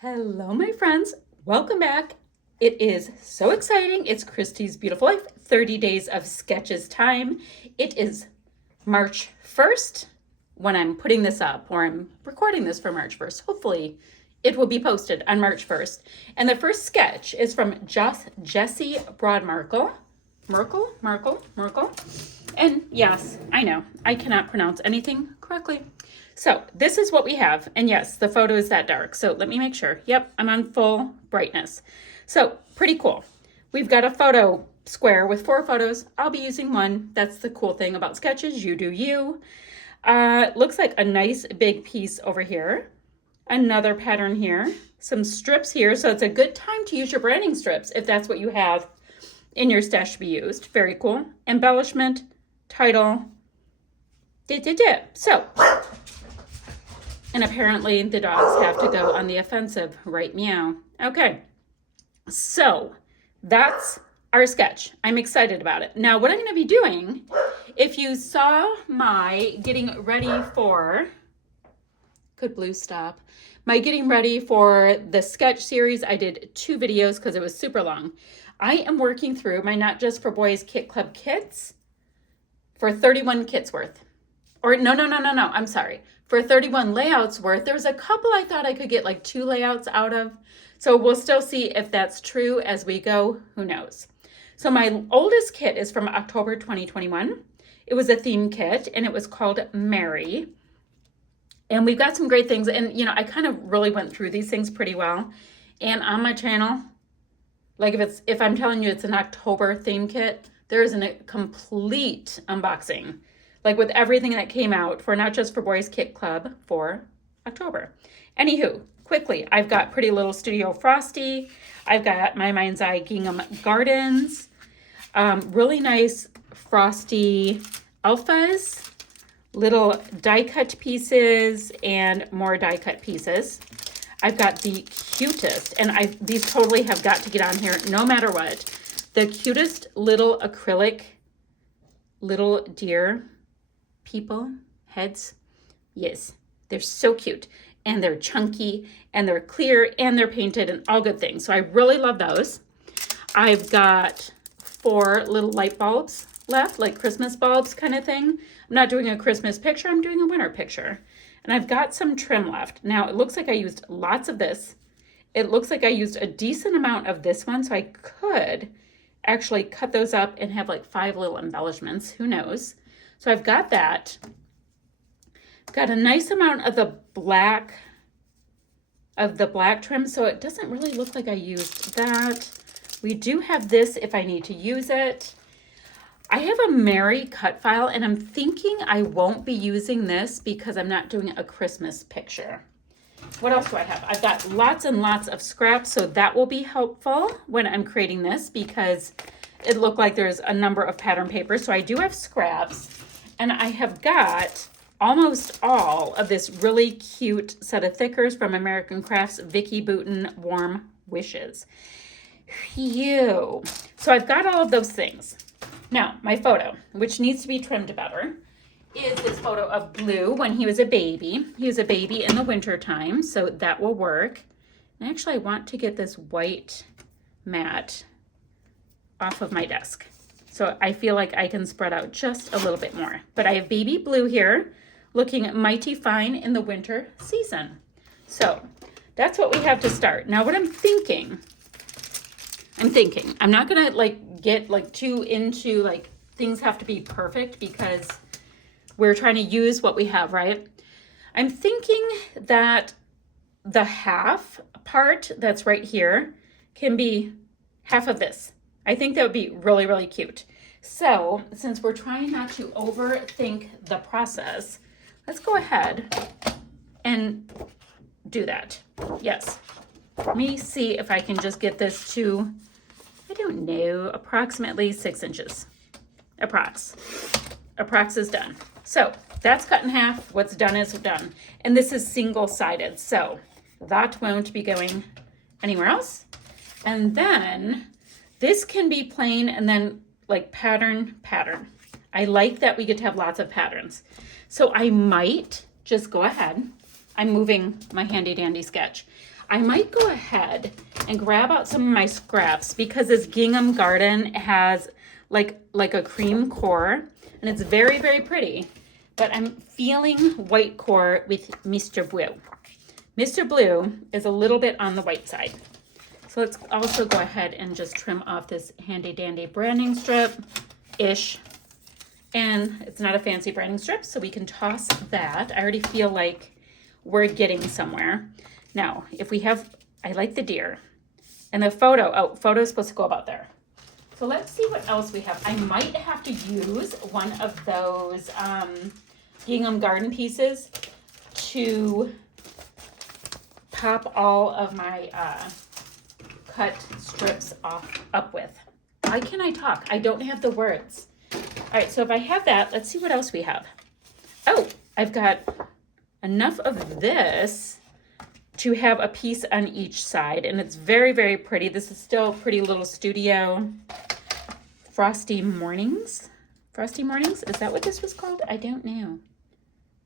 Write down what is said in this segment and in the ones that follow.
Hello, my friends. Welcome back. It is so exciting. It's Christy's Beautiful Life 30 Days of Sketches time. It is March 1st when I'm putting this up, or I'm recording this for March 1st. Hopefully, it will be posted on March 1st. And the first sketch is from Jessie Broadmarkle. Merkel. And yes, I know, I cannot pronounce anything correctly. So this is what we have. And yes, the photo is that dark. So let me make sure. Yep, I'm on full brightness. So pretty cool. We've got a photo square with 4 photos. I'll be using one. That's the cool thing about sketches. You do you. Looks like a nice big piece over here. Another pattern here. Some strips here. So it's a good time to use your branding strips if that's what you have in your stash to be used. Very cool. Embellishment, title. So, and apparently the dogs have to go on the offensive, right? Meow. Okay, so that's our sketch. I'm excited about it. Now, what I'm going to be doing, if you saw my getting ready for, could blue stop, my getting ready for the sketch series, I did 2 videos because it was super long. I am working through my Not Just for Boys Kit Club kits for 31 kits worth. Or no, I'm sorry. For 31 layouts worth. There was a couple I thought I could get like 2 layouts out of. So we'll still see if that's true as we go. Who knows? So my oldest kit is from October 2021. It was a theme kit and it was called Mary. And we've got some great things. And, you know, I kind of really went through these things pretty well. And on my channel, like if I'm telling you it's an October theme kit, there is a complete unboxing, like with everything that came out for Not Just for Boys Kit Club for October. Anywho, quickly, I've got Pretty Little Studio Frosty. I've got My Mind's Eye Gingham Gardens. Really nice Frosty alphas, little die cut pieces, and more die cut pieces. I've got the cutest, and these totally have got to get on here no matter what. The cutest little acrylic little deer people heads. Yes, they're so cute, and they're chunky, and they're clear, and they're painted, and all good things. So I really love those. I've got 4 little light bulbs left, like Christmas bulbs kind of thing. I'm not doing a Christmas picture, I'm doing a winter picture. And I've got some trim left. Now, it looks like I used lots of this. It looks like I used a decent amount of this one, so I could actually cut those up and have like 5 little embellishments. Who knows? So I've got that. Got a nice amount of the black trim, so it doesn't really look like I used that. We do have this if I need to use it. I have a Mary cut file, and I'm thinking I won't be using this because I'm not doing a Christmas picture. What else do I have? I've got lots and lots of scraps, so that will be helpful when I'm creating this because it looked like there's a number of pattern papers. So I do have scraps, and I have got almost all of this really cute set of thickers from American Crafts Vicky Bouton Warm Wishes. Phew. So I've got all of those things. Now, my photo, which needs to be trimmed better, is this photo of Blue when he was a baby. He was a baby in the winter time, so that will work. And actually, I want to get this white mat off of my desk. So I feel like I can spread out just a little bit more. But I have baby Blue here, looking mighty fine in the winter season. So that's what we have to start. Now, what I'm thinking, I'm not gonna like get like too into like things have to be perfect because we're trying to use what we have, right? I'm thinking that the half part that's right here can be half of this. I think that would be really, really cute. So since we're trying not to overthink the process, let's go ahead and do that. Yes. Let me see if I can just get this to, I don't know, approximately 6 inches. Approx is done. So that's cut in half. What's done is done. And this is single-sided, so that won't be going anywhere else. And then this can be plain and then like pattern. I like that we get to have lots of patterns. So I might just go ahead. I'm moving my handy dandy sketch. I might go ahead and grab out some of my scraps because this gingham garden has like a cream core and it's very, very pretty. But I'm feeling white core with Mr. Blue. Mr. Blue is a little bit on the white side. So let's also go ahead and just trim off this handy dandy branding strip-ish. And it's not a fancy branding strip, so we can toss that. I already feel like we're getting somewhere. Now, if we have, I like the deer. And the photo is supposed to go about there. So let's see what else we have. I might have to use one of those gingham garden pieces to pop all of my cut strips up with. Why can't I talk? I don't have the words. All right, so if I have that, let's see what else we have. Oh, I've got enough of this to have a piece on each side, and it's very, very pretty. This is still Pretty Little Studio Frosty Mornings. Frosty Mornings, is that what this was called? I don't know.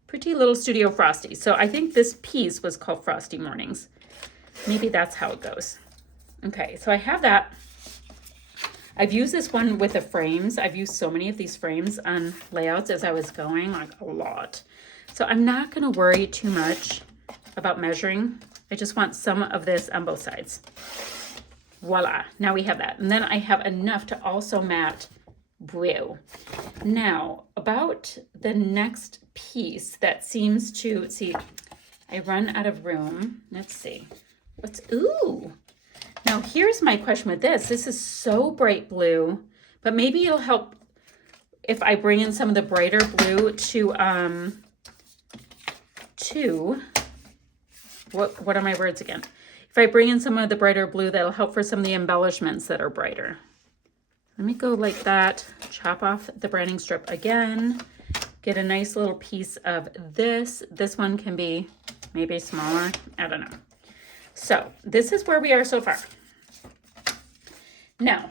Pretty Little Studio Frosty. So I think this piece was called Frosty Mornings. Maybe that's how it goes. Okay, so I have that. I've used this one with the frames. I've used so many of these frames on layouts as I was going, like a lot. So I'm not gonna worry too much about measuring. I just want some of this on both sides. Voila, now we have that. And then I have enough to also mat blue. Now, about the next piece that seems to, see, I run out of room. Let's see, ooh. Now here's my question with this. This is so bright blue, but maybe it'll help if I bring in some of the brighter blue to what are my words again? If I bring in some of the brighter blue, that'll help for some of the embellishments that are brighter. Let me go like that, chop off the branding strip again, get a nice little piece of this. This one can be maybe smaller, I don't know. So this is where we are so far. Now,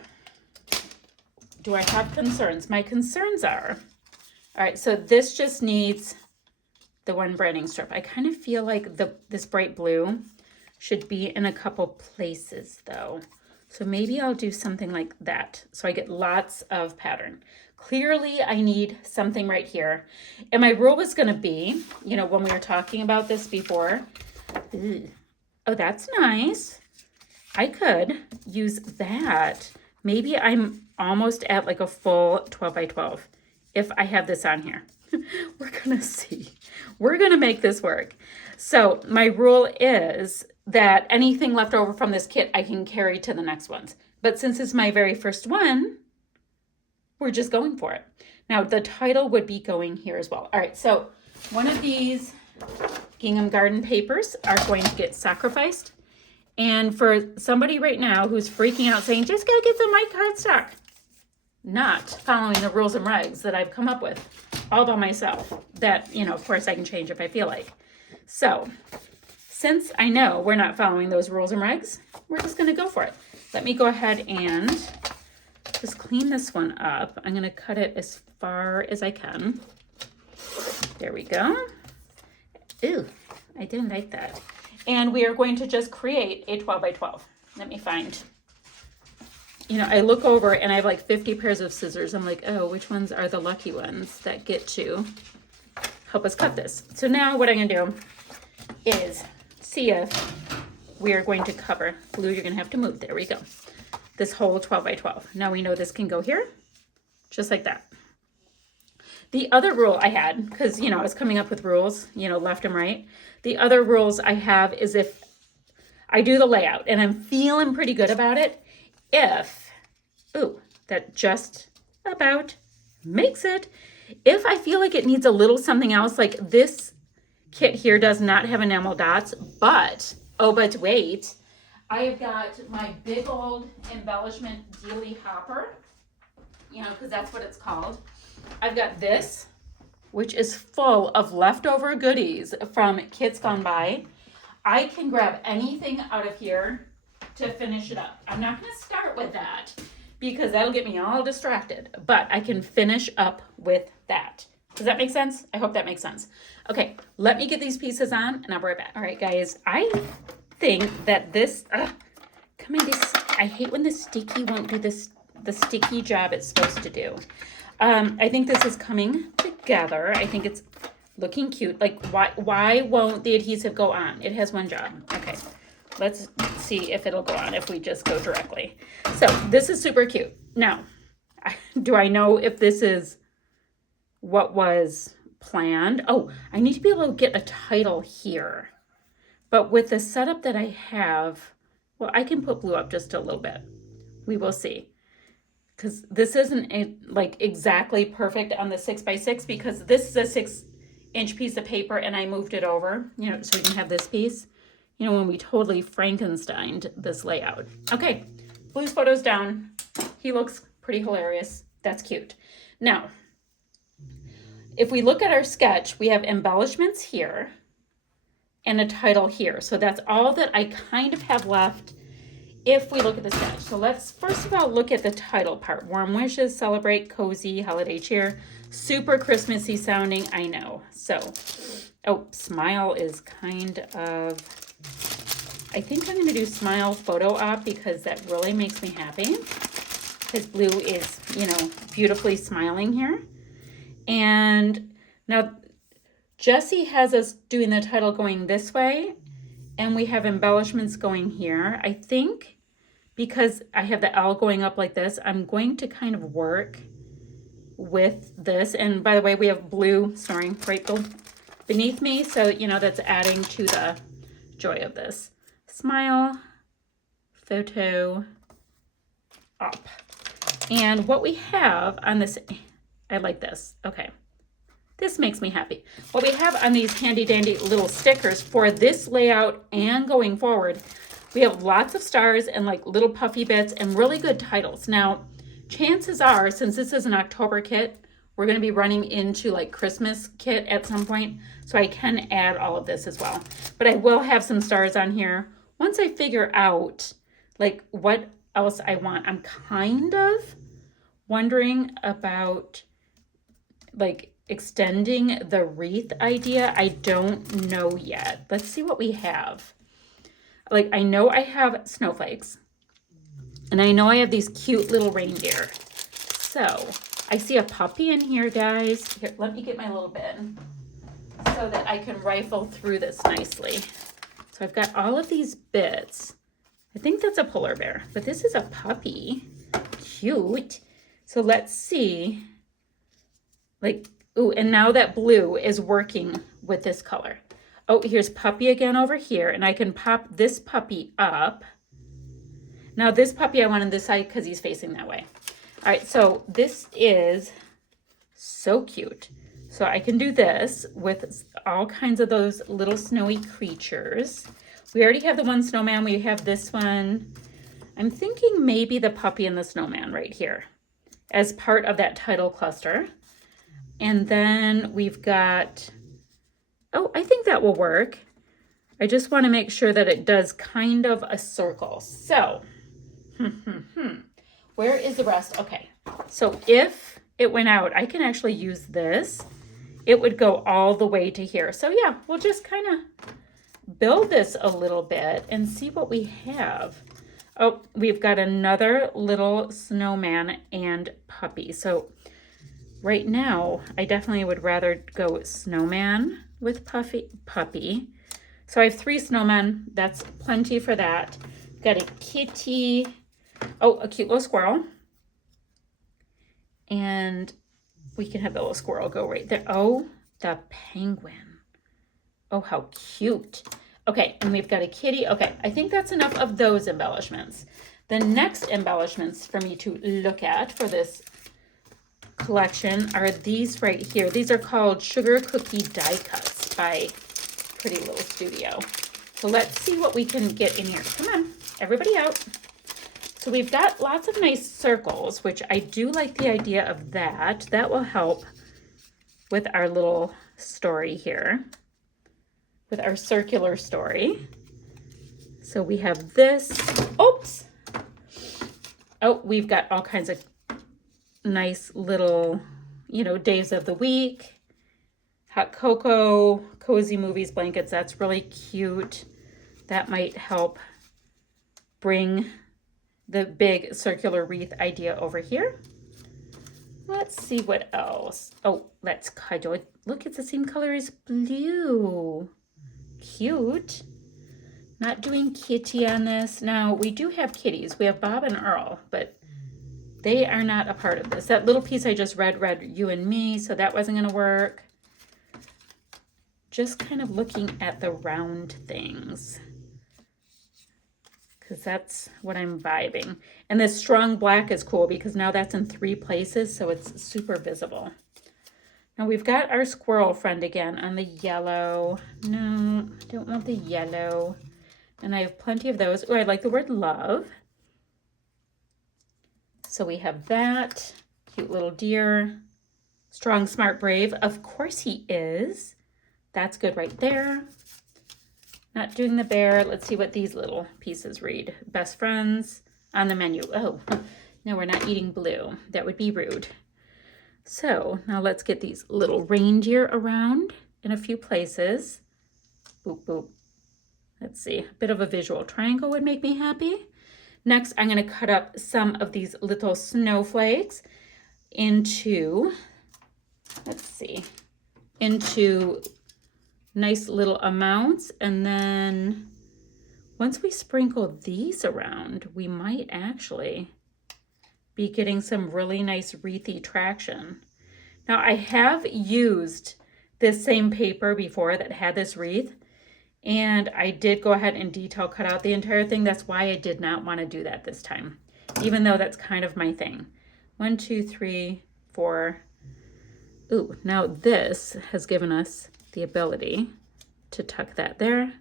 do I have concerns? My concerns are, all right, so this just needs the one branding strip. I kind of feel like this bright blue should be in a couple places though. So maybe I'll do something like that so I get lots of pattern. Clearly I need something right here. And my rule was gonna be, you know, when we were talking about this before, oh, that's nice. I could use that. Maybe I'm almost at like a full 12 by 12 if I have this on here. We're gonna see. We're gonna make this work. So my rule is that anything left over from this kit I can carry to the next ones. But since it's my very first one, we're just going for it. Now the title would be going here as well. All right, so one of these gingham garden papers are going to get sacrificed. And for somebody right now who's freaking out saying, just go get some white cardstock, not following the rules and regs that I've come up with all by myself, that, you know, of course I can change if I feel like. So since I know we're not following those rules and regs, we're just gonna go for it. Let me go ahead and just clean this one up. I'm gonna cut it as far as I can. There we go. Ooh, I didn't like that. And we are going to just create a 12 by 12. Let me find, you know, I look over and I have like 50 pairs of scissors. I'm like, oh, which ones are the lucky ones that get to help us cut this? So now what I'm gonna do is see if we are going to cover, blue, you're gonna have to move, there we go. This whole 12 by 12. Now we know this can go here, just like that. The other rule I had, because, you know, I was coming up with rules, you know, left and right. The other rules I have is if I do the layout and I'm feeling pretty good about it, if, ooh, that just about makes it. If I feel like it needs a little something else, like this kit here does not have enamel dots, but, oh, but wait, I've got my big old embellishment dealy hopper, you know, because that's what it's called. I've got this, which is full of leftover goodies from kits gone by. I can grab anything out of here to finish it up. I'm not going to start with that because that'll get me all distracted, but I can finish up with that. Does that make sense? I hope that makes sense. Okay, let me get these pieces on and I'll be right back. All right, guys, I think that this, come on, I hate when the sticky won't do this, the sticky job it's supposed to do. I think this is coming together. I think it's looking cute. Like, why won't the adhesive go on? It has one job. Okay, let's see if it'll go on if we just go directly. So this is super cute. Now, do I know if this is what was planned? Oh, I need to be able to get a title here. But with the setup that I have, well, I can put blue up just a little bit. We will see. Because this isn't like exactly perfect on the 6x6 because this is a 6-inch piece of paper and I moved it over, you know, so we can have this piece, you know, when we totally Frankensteined this layout. Okay, Blue's photo's down. He looks pretty hilarious. That's cute. Now, if we look at our sketch, we have embellishments here and a title here. So that's all that I kind of have left if we look at the sketch. So let's first of all look at the title part. Warm wishes, celebrate, cozy, holiday cheer. Super Christmassy sounding, I know. So, oh, smile is kind of, I think I'm gonna do smile photo op because that really makes me happy. Because Blue is, you know, beautifully smiling here. And now Jessie has us doing the title going this way, and we have embellishments going here. I think because I have the L going up like this, I'm going to kind of work with this. And by the way, we have Blue snoring right beneath me, so, you know, that's adding to the joy of this. Smile, photo, up. And what we have on this, I like this, okay. This makes me happy. What we have on these handy dandy little stickers for this layout and going forward, we have lots of stars and like little puffy bits and really good titles. Now, chances are, since this is an October kit, we're gonna be running into like Christmas kit at some point, so I can add all of this as well. But I will have some stars on here once I figure out like what else I want. I'm kind of wondering about like extending the wreath idea. I don't know yet. Let's see what we have. Like, I know I have snowflakes and I know I have these cute little reindeer. So I see a puppy in here, guys. Here, let me get my little bin so that I can rifle through this nicely. So I've got all of these bits. I think that's a polar bear, but this is a puppy. Cute. So let's see. Like, ooh, and now that Blue is working with this color. Oh, here's puppy again over here, and I can pop this puppy up. Now this puppy I want on this side because he's facing that way. All right, so this is so cute. So I can do this with all kinds of those little snowy creatures. We already have the one snowman. We have this one. I'm thinking maybe the puppy and the snowman right here as part of that title cluster. And then we've got, oh, I think that will work. I just want to make sure that it does kind of a circle. So, where is the rest? Okay, so if it went out, I can actually use this. It would go all the way to here. So yeah, we'll just kind of build this a little bit and see what we have. Oh, we've got another little snowman and puppy. So right now, I definitely would rather go snowman with puppy. So I have 3 snowmen. That's plenty for that. Got a kitty. Oh, a cute little squirrel. And we can have the little squirrel go right there. Oh, the penguin. Oh, how cute. Okay, and we've got a kitty. Okay, I think that's enough of those embellishments. The next embellishments for me to look at for this collection are these right here. These are called Sugar Cookie Die Cuts by Pretty Little Studio. So let's see what we can get in here. Come on, everybody out. So we've got lots of nice circles, which I do like the idea of that. That will help with our little story here, with our circular story. So we have this. Oops. Oh, we've got all kinds of nice little, you know, days of the week, hot cocoa, cozy movies, blankets. That's really cute. that might help bring the big circular wreath idea over here. Let's see what else. Oh, let's cuddle it. Look, it's the same color as blue. Cute. Not doing kitty on this. Now, we do have kitties. We have Bob and Earl, but they are not a part of this. That little piece I just read you and me, so that wasn't going to work. Just kind of looking at the round things, because that's what I'm vibing. And this strong black is cool because now that's in 3 places, so it's super visible. Now we've got our squirrel friend again on the yellow. No, I don't want the yellow. And I have plenty of those. Oh, I like the word love. So we have that. Cute little deer. Strong, smart, brave. Of course he is. That's good right there. Not doing the bear. Let's see what these little pieces read. Best friends on the menu. Oh, no, we're not eating blue. That would be rude. So now let's get these little reindeer around in a few places. Boop, boop. Let's see. A bit of a visual triangle would make me happy. Next, I'm going to cut up some of these little snowflakes into, let's see, into nice little amounts. And then once we sprinkle these around, we might actually be getting some really nice wreathy traction. Now I have used this same paper before that had this wreath, and I did go ahead and detail cut out the entire thing. That's why I did not want to do that this time, even though that's kind of my thing. 1, 2, 3, 4. Ooh, now this has given us the ability to tuck that there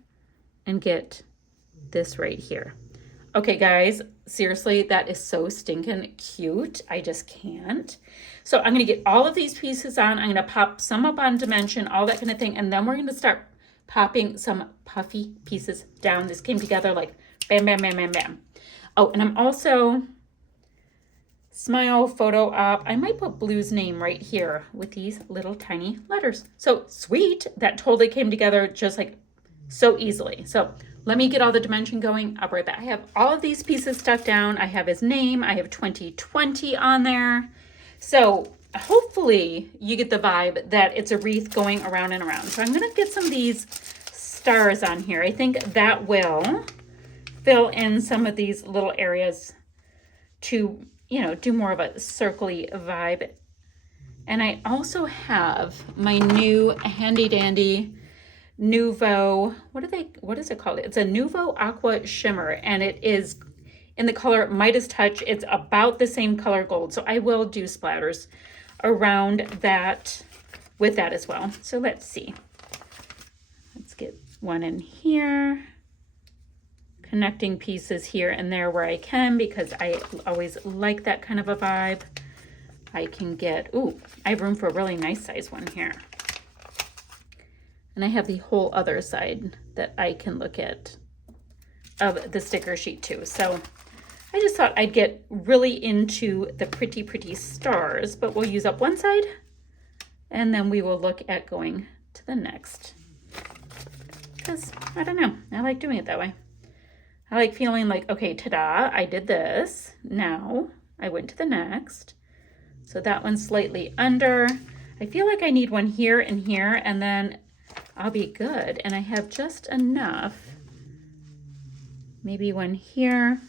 and get this right here. Okay, guys, seriously, that is so stinking cute. I just can't. So I'm going to get all of these pieces on. I'm going to pop some up on dimension, all that kind of thing. And then we're going to start popping some puffy pieces down. This came together like bam, bam, bam, bam, bam. Oh, and I'm also smile photo op. I might put Blue's name right here with these little tiny letters. So sweet. That totally came together just like so easily. So let me get all the dimension going. I'll be right back. I have all of these pieces stuck down. I have his name. I have 2020 on there. So hopefully you get the vibe that it's a wreath going around and around. So I'm going to get some of these stars on here. I think that will fill in some of these little areas to, you know, do more of a circly vibe. And I also have my new handy dandy Nuvo, what is it called? It's a Nuvo Aqua Shimmer, and it is in the color Midas Touch. It's about the same color gold. So I will do splatters around that with that as well. So let's see. Let's get one in here. Connecting pieces here and there where I can, because I always like that kind of a vibe. I can get, ooh, I have room for a really nice size one here. And I have the whole other side that I can look at of the sticker sheet too. So I just thought I'd get really into the pretty, pretty stars, but we'll use up one side and then we will look at going to the next. Because, I don't know, I like doing it that way. I like feeling like, okay, ta-da, I did this. Now I went to the next. So that one's slightly under. I feel like I need one here and here, and then I'll be good. And I have just enough. Maybe one here.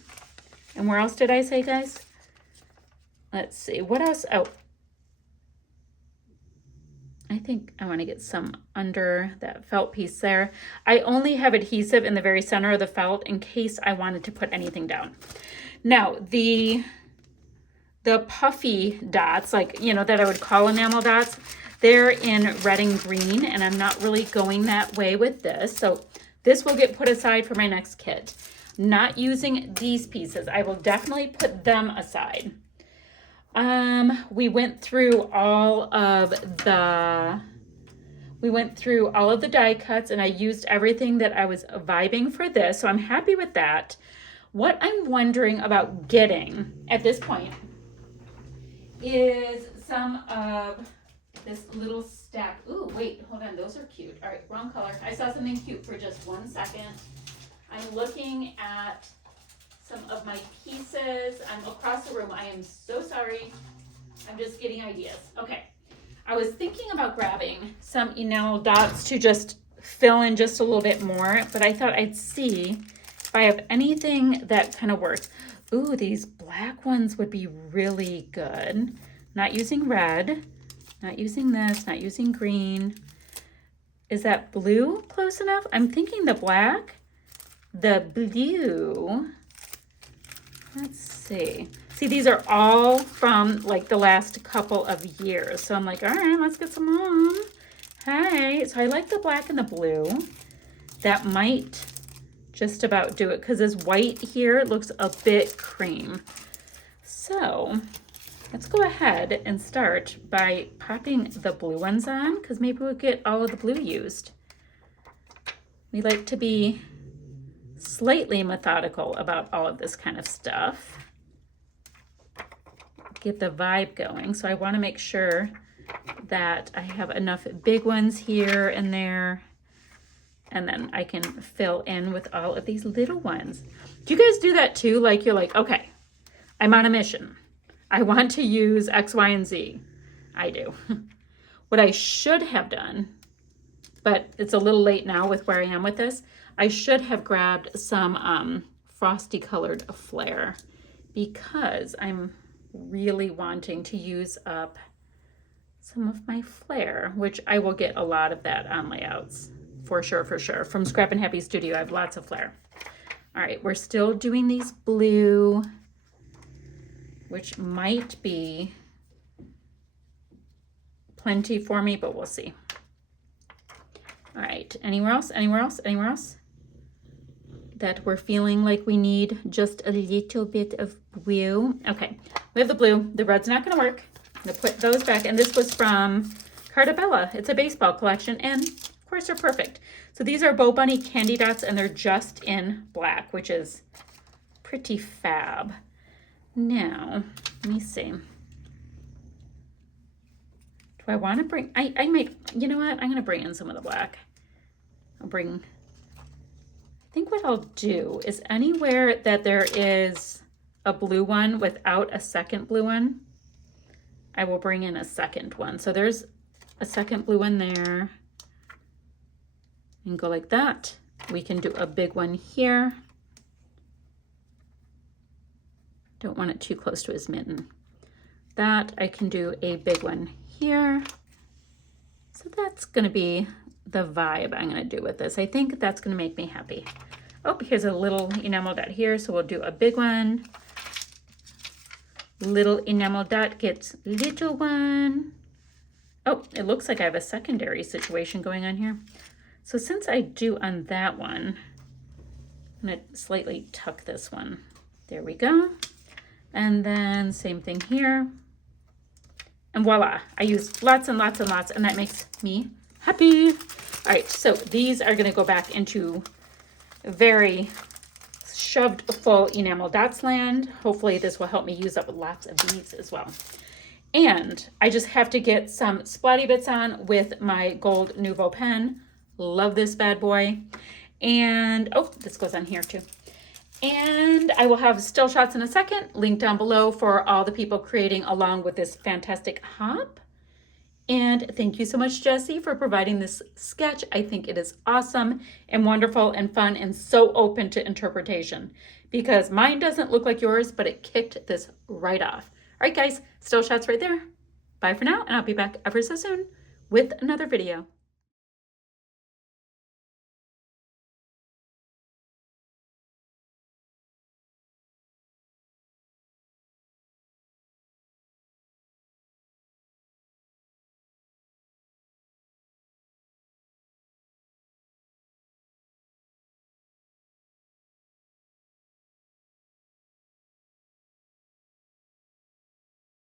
And where else did I say, guys? Let's see. What else? Oh. I think I want to get some under that felt piece there. I only have adhesive in the very center of the felt in case I wanted to put anything down. Now, the puffy dots, like, you know, that I would call enamel dots, they're in red and green, and I'm not really going that way with this. So this will get put aside for my next kit. Not using these pieces. I will definitely put them aside. We went through all of the die cuts, and I used everything that I was vibing for this. So I'm happy with that. What I'm wondering about getting at this point is some of this little stack. Ooh, wait, hold on. Those are cute. All right, wrong color. I saw something cute for just 1 second. I'm looking at some of my pieces. I'm across the room. I am so sorry. I'm just getting ideas. Okay. I was thinking about grabbing some enamel dots to just fill in just a little bit more, but I thought I'd see if I have anything that kind of works. Ooh, these black ones would be really good. Not using red, not using this, not using green. Is that blue close enough? I'm thinking the black, the blue. Let's see. See, these are all from like the last couple of years. So I'm like, all right, let's get some on. Hey, so I like the black and the blue. That might just about do it because this white here looks a bit cream. So let's go ahead and start by popping the blue ones on because maybe we'll get all of the blue used. We like to be slightly methodical about all of this kind of stuff. Get the vibe going. So I want to make sure that I have enough big ones here and there, and then I can fill in with all of these little ones. Do you guys do that too? Like you're like, okay, I'm on a mission. I want to use X, Y, and Z. I do. What I should have done, but it's a little late now with where I am with this, I should have grabbed some frosty colored flare because I'm really wanting to use up some of my flare, which I will get a lot of that on layouts for sure. From Scrap and Happy Studio, I have lots of flare. All right, we're still doing these blue, which might be plenty for me, but we'll see. All right, anywhere else that we're feeling like we need just a little bit of blue? Okay, we have the blue. The red's not gonna work. I'm gonna put those back, and this was from Carta Bella. It's a baseball collection, and of course they're perfect. So these are Bo Bunny candy dots, and they're just in black, which is pretty fab. Now, let me see. Do I want to bring, I might, you know what? I'm gonna bring in some of the black. I think what I'll do is anywhere that there is a blue one without a second blue one, I will bring in a second one. So there's a second blue one there. And go like that. We can do a big one here. Don't want it too close to his mitten. That I can do a big one here. So that's gonna be the vibe I'm gonna do with this. I think that's gonna make me happy. Oh, here's a little enamel dot here, so we'll do a big one. Little enamel dot gets little one. Oh, it looks like I have a secondary situation going on here. So since I do on that one, I'm gonna slightly tuck this one. There we go. And then same thing here. And voila, I use lots and lots and lots, and that makes me happy. All right, so these are gonna go back into very shoved full enamel dots land. Hopefully this will help me use up lots of these as well. And I just have to get some splatty bits on with my gold Nouveau pen. Love this bad boy. And oh, this goes on here too. And I will have still shots in a second, link down below for all the people creating along with this fantastic hop. And thank you so much, Jessie, for providing this sketch. I think it is awesome and wonderful and fun and so open to interpretation because mine doesn't look like yours, but it kicked this right off. All right, guys, still shots right there. Bye for now, and I'll be back ever so soon with another video.